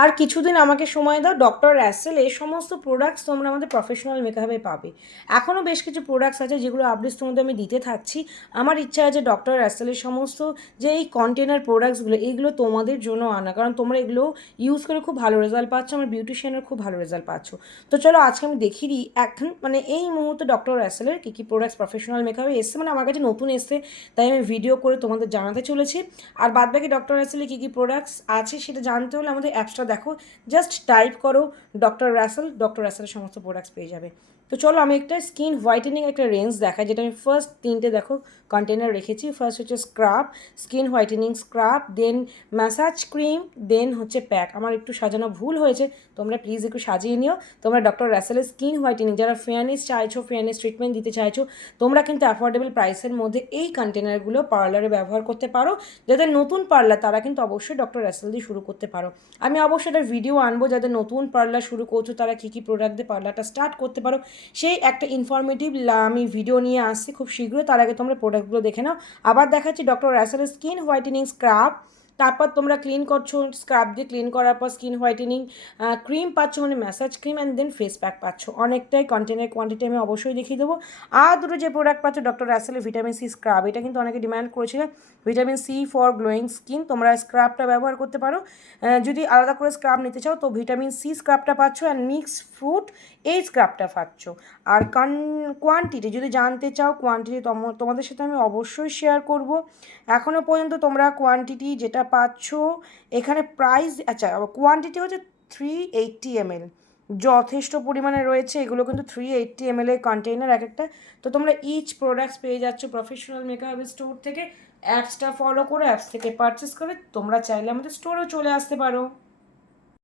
আর কিছুদিন আমাকে সময় দাও, ডক্টর অ্যাসেল এই সমস্ত প্রোডাক্টস তোমরা আমাদের প্রফেশনাল মেকআপে পাবে। এখনও বেশ কিছু প্রোডাক্টস আছে যেগুলো আপডেটস তোমাদের আমি দিতে থাকছি। আমার ইচ্ছা আছে ডক্টর অ্যাসেলের সমস্ত যে এই কন্টেনার প্রোডাক্টসগুলো এইগুলো তোমাদের জন্য আনা, কারণ তোমরা এগুলো ইউজ করে খুব ভালো রেজাল্ট পাচ্ছ, আমার বিউটিশিয়ানের খুব ভালো রেজাল্ট পাচ্ছ। তো চলো আজকে আমি দেখিয়ে দিই এখন মানে এই মুহূর্তে ডক্টর অ্যাসেলের কী কী প্রোডাক্টস প্রফেশনাল মেকআপে এসছে, মানে আমার কাছে নতুন এসছে, তাই আমি ভিডিও করে তোমাদের জানাতে চলেছি। আর বাদবাকি ডক্টর অ্যাসেলে কী কী প্রোডাক্টস আছে সেটা জানতে হলে আমাদের অ্যাপসটা দেখো, জাস্ট টাইপ করো ডক্টর রাসেলের সমস্ত প্রোডাক্টস পেয়ে যাবে। তো চলো আমি একটা স্কিন হোয়াইটেনিং একটা রেঞ্জ দেখাই, যেটা আমি ফার্স্ট তিনটে দেখো কন্টেনার রেখেছি। ফার্স্ট হচ্ছে স্ক্রাব, স্কিন হোয়াইটেনিং স্ক্রাব, দেন ম্যাসাজ ক্রিম, দেন হচ্ছে প্যাক। আমার একটু সাজানো ভুল হয়েছে, তোমরা প্লিজ একটু সাজিয়ে নিও। তোমরা ডক্টর রাসেলের স্কিন হোয়াইটেনিং যারা ফেয়ারনেস চাইছো, ফেয়ারনেস ট্রিটমেন্ট দিতে চাইছো, তোমরা কিন্তু অ্যাফোর্ডেবল প্রাইসের মধ্যে এই কন্টেনারগুলো পার্লারে ব্যবহার করতে পারো। যাদের নতুন পার্লার তারা কিন্তু অবশ্যই ডক্টর রাসেল দিয়ে শুরু করতে পারো। আমি অবশ্যই একটা ভিডিও আনবো যাদের নতুন পার্লার শুরু করছো তারা কী কী প্রোডাক্ট দিয়ে পার্লারটা স্টার্ট করতে পারো, সেই একটা ইনফরমেটিভ আমি ভিডিও নিয়ে আসছি খুব শীঘ্রই। তার আগে তোমরা প্রোডাক্টগুলো দেখে নাও। আবার দেখাচ্ছি ডক্টর রাসেলের স্কিন হোয়াইটেনিং স্ক্রাব, তারপর তোমরা ক্লিন করছো, স্ক্রাব দিয়ে ক্লিন করার পর স্কিন হোয়াইটেনিং ক্রিম পাচ্ছ, মানে massage cream, and then face pack পাচ্ছ। অনেকটাই কন্টেনার কোয়ান্টিটি আমি অবশ্যই দেখিয়ে দেবো। আর দুটো যে প্রোডাক্ট পাচ্ছ ডক্টর রাসেলের ভিটামিন সি স্ক্রাব, এটা কিন্তু অনেকে ডিমান্ড করেছিল, vitamin C for glowing skin. তোমরা স্ক্রাবটা ব্যবহার করতে পারো। যদি আলাদা করে স্ক্রাব নিতে চাও তো ভিটামিন সি স্ক্রাবটা পাচ্ছ, অ্যান্ড মিক্স ফ্রুট এই স্ক্রাবটা পাচ্ছ। আর কোয়ান্টিটি যদি জানতে চাও, কোয়ান্টিটি তোমাদের সাথে আমি অবশ্যই শেয়ার করব। এখনও পর্যন্ত তোমরা কোয়ান্টিটি যেটা পাচ্ছ এখানে প্রাইস, আচ্ছা কোয়ান্টিটি হচ্ছে 380 ml, যথেষ্ট পরিমাণে রয়েছে। এগুলো কিন্তু 380 ml এর কন্টেইনার এক একটা। তো তোমরা ইচ প্রোডাক্টস পেয়ে যাচ্ছ প্রফেশনাল মেকআপ স্টোর থেকে। অ্যাপসটা ফলো করে অ্যাপস থেকে পারচেস করে তোমরা চাইলে আমাদের স্টোরেও চলে আসতে পারো।